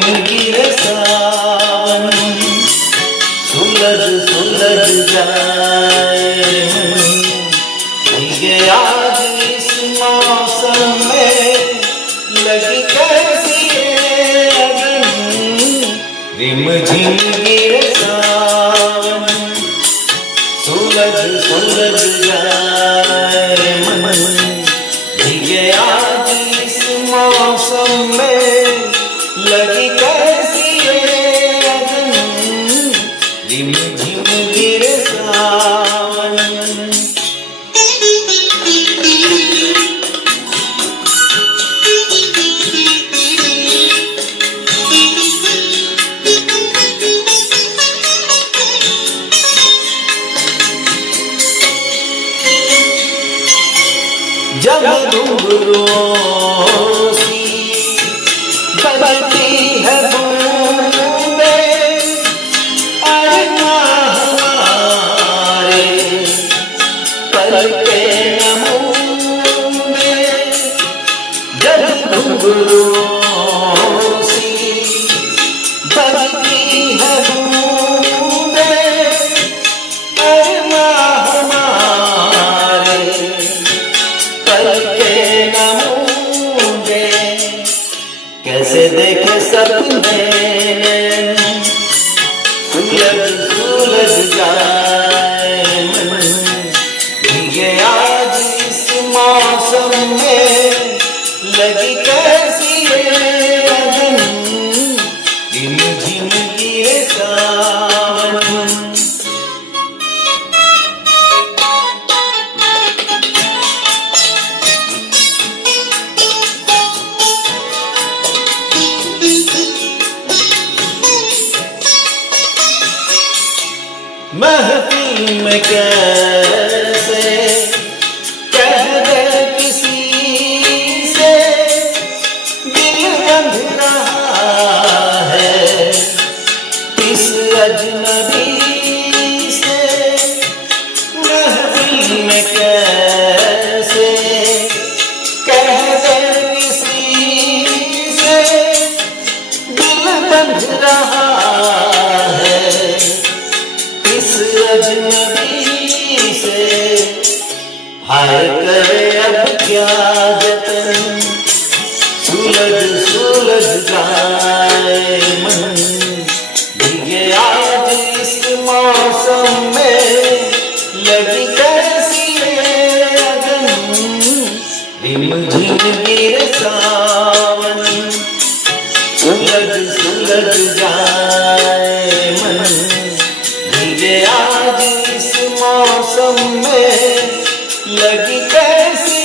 गिरे सावन सुलझ सुलझ जाए मन। भीगे आज इस मौसम में लगी कैसी है अगन। रिम झिम गिरे सावन सुलझ सुलझ जाए मन। भीगे आज इस मौसम में लगी कैसी है अगन। रिम झिम गिरे सावन। जब घुंघरूओं सी बजती है बूंदें, अरमां हमारे पलके न मूंदे। जब घुंघरूओं सी बजती है बूंदें, अरमां हमारे पलके न मूंदे। कैसे देखे सपने सुलझ सुलझ जाए मन। भीगे आज इस मौसम में लगी कैसी है अगन। रिम झिम गिरे सावन। महफिल में कैसे कह दे किसी से दिल बंध रहा है इस अजनबी से। महफिल में कैसे कह दे किसी से दिल बंध रहा है इस अजनबी से। हाय करे अब क्या जतन सुलझ सुलझ जाए मन। भीगे आज इस मौसम में लगी कैसी है अगन। रिम झिम गिरे सावन सुलझ सुलझ जाए मन। भीगे आज इस मौसम में लगी कैसी